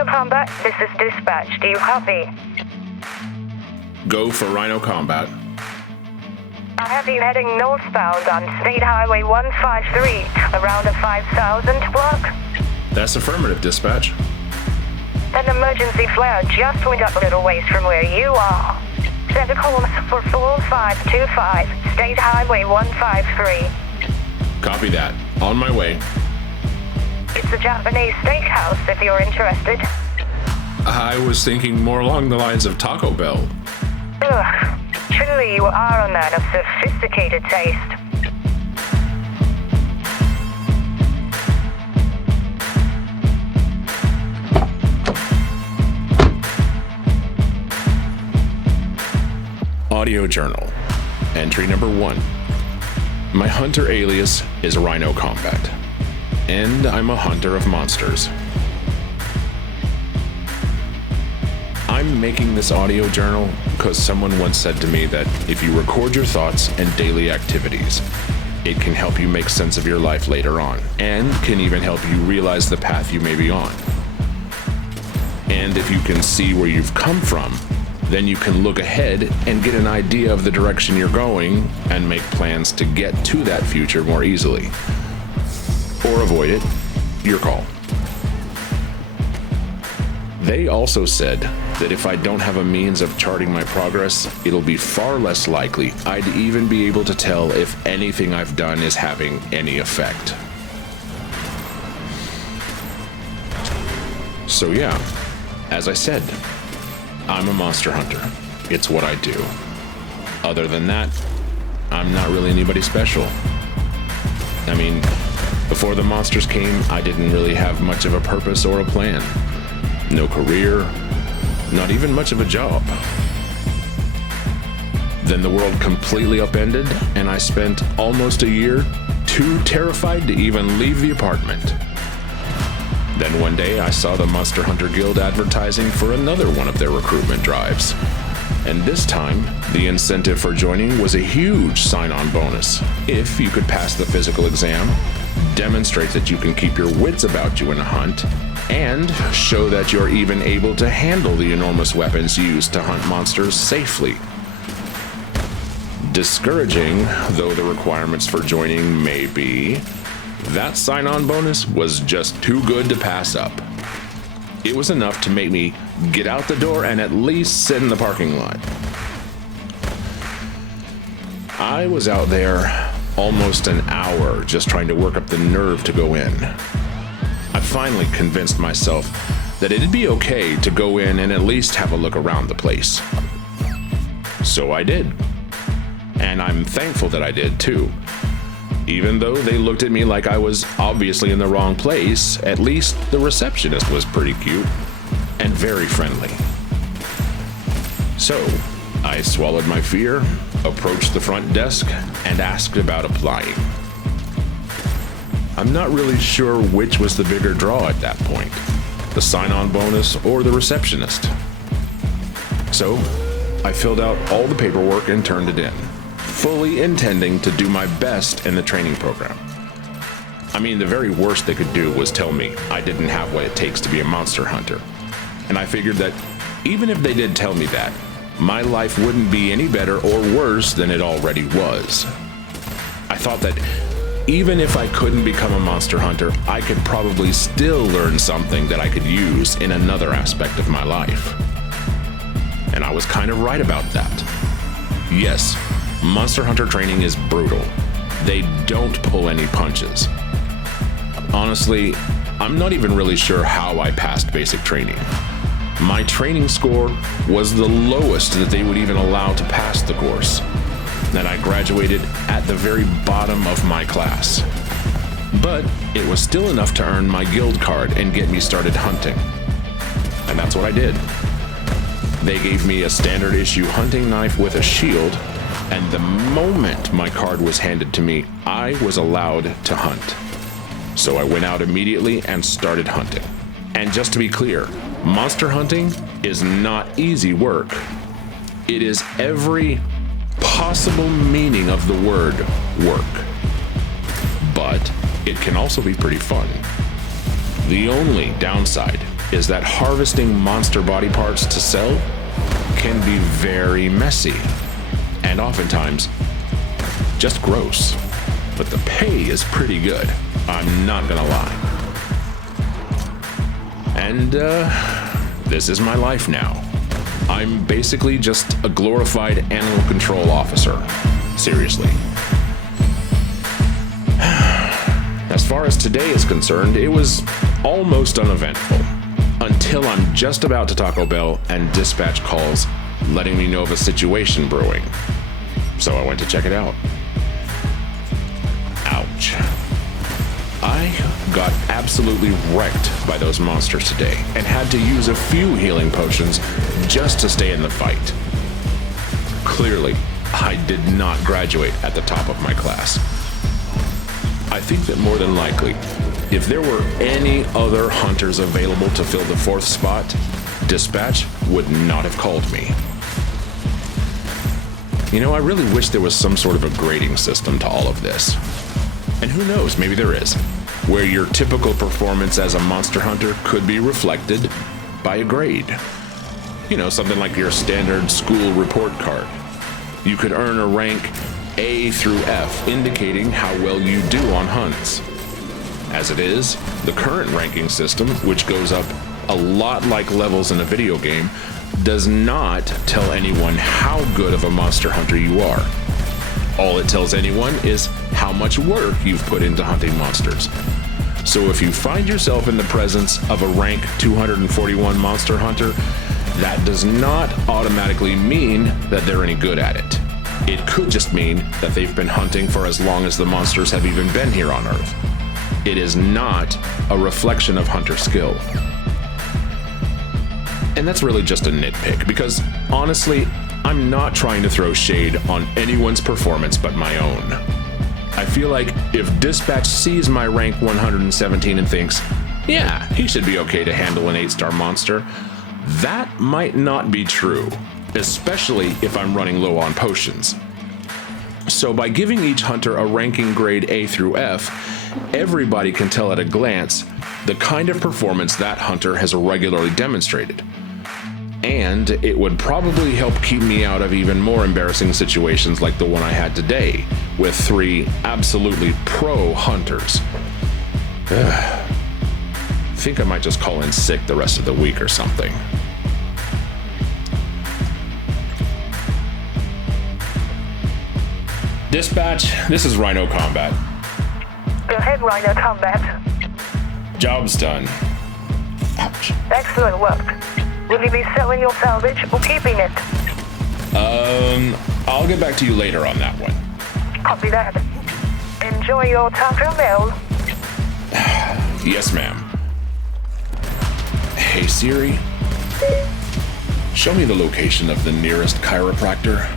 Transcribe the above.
RhinoKombat, this is Dispatch. Do you copy? Go for RhinoKombat. I have you heading northbound on State Highway 153, around a 5,000 block. That's affirmative, Dispatch. An emergency flare just went up a little ways from where you are. Set a course for 4525, State Highway 153. Copy that. On my way. It's a Japanese steakhouse if you're interested. I was thinking more along the lines of Taco Bell. Ugh, truly you are a man of sophisticated taste. Audio journal. Entry number 1. My hunter alias is RhinoKombat, and I'm a hunter of monsters. I'm making this audio journal because someone once said to me that if you record your thoughts and daily activities, it can help you make sense of your life later on, and can even help you realize the path you may be on. And if you can see where you've come from, then you can look ahead and get an idea of the direction you're going and make plans to get to that future more easily. Or avoid it. Your call. They also said that if I don't have a means of charting my progress, it'll be far less likely I'd even be able to tell if anything I've done is having any effect. So yeah, as I said, I'm a monster hunter. It's what I do. Other than that, I'm not really anybody special. I mean, before the monsters came, I didn't really have much of a purpose or a plan. No career, not even much of a job. Then the world completely upended, and I spent almost a year too terrified to even leave the apartment. Then one day I saw the Monster Hunter Guild advertising for another one of their recruitment drives. And this time, the incentive for joining was a huge sign-on bonus. If you could pass the physical exam, demonstrate that you can keep your wits about you in a hunt, and show that you're even able to handle the enormous weapons used to hunt monsters safely. Discouraging though the requirements for joining may be, that sign-on bonus was just too good to pass up. It was enough to make me get out the door and at least sit in the parking lot. I was out there almost an hour just trying to work up the nerve to go in. I finally convinced myself that it'd be okay to go in and at least have a look around the place. So I did. And I'm thankful that I did too. Even though they looked at me like I was obviously in the wrong place, at least the receptionist was pretty cute and very friendly. So, I swallowed my fear, approached the front desk, and asked about applying. I'm not really sure which was the bigger draw at that point, the sign-on bonus or the receptionist. So, I filled out all the paperwork and turned it in, fully intending to do my best in the training program. I mean, the very worst they could do was tell me I didn't have what it takes to be a monster hunter. And I figured that even if they did tell me that, my life wouldn't be any better or worse than it already was. I thought that even if I couldn't become a monster hunter, I could probably still learn something that I could use in another aspect of my life. And I was kind of right about that. Yes, Monster Hunter training is brutal. They don't pull any punches. Honestly, I'm not even really sure how I passed basic training. My training score was the lowest that they would even allow to pass the course, and I graduated at the very bottom of my class. But it was still enough to earn my guild card and get me started hunting. And that's what I did. They gave me a standard issue hunting knife with a shield, and the moment my card was handed to me, I was allowed to hunt. So I went out immediately and started hunting. And just to be clear, monster hunting is not easy work. It is every possible meaning of the word work. But it can also be pretty fun. The only downside is that harvesting monster body parts to sell can be very messy, and oftentimes just gross. But the pay is pretty good, I'm not gonna lie. And this is my life now. I'm basically just a glorified animal control officer. Seriously. As far as today is concerned, it was almost uneventful. Until I'm just about to Taco Bell and dispatch calls letting me know of a situation brewing. So I went to check it out. Ouch. I got absolutely wrecked by those monsters today and had to use a few healing potions just to stay in the fight. Clearly, I did not graduate at the top of my class. I think that more than likely, if there were any other hunters available to fill the 4th spot, dispatch would not have called me. You know, I really wish there was some sort of a grading system to all of this. And who knows, maybe there is, where your typical performance as a monster hunter could be reflected by a grade. You know, something like your standard school report card. You could earn a rank A through F, indicating how well you do on hunts. As it is, the current ranking system, which goes up a lot like levels in a video game, does not tell anyone how good of a monster hunter you are. All it tells anyone is how much work you've put into hunting monsters. So if you find yourself in the presence of a rank 241 monster hunter, that does not automatically mean that they're any good at it. It could just mean that they've been hunting for as long as the monsters have even been here on Earth. It is not a reflection of hunter skill. And that's really just a nitpick, because honestly, I'm not trying to throw shade on anyone's performance but my own. I feel like if dispatch sees my rank 117 and thinks, yeah, he should be okay to handle an 8-star monster, that might not be true, especially if I'm running low on potions. So by giving each hunter a ranking grade A through F, everybody can tell at a glance the kind of performance that hunter has regularly demonstrated. And it would probably help keep me out of even more embarrassing situations like the one I had today, with 3 absolutely pro hunters. Think I might just call in sick the rest of the week or something. Dispatch, this is RhinoKombat. Go ahead, RhinoKombat. Job's done. Ouch. Excellent work. Will you be selling your salvage or keeping it? I'll get back to you later on that one. Copy that. Enjoy your Taco Bell. Yes, ma'am. Hey, Siri. Show me the location of the nearest chiropractor.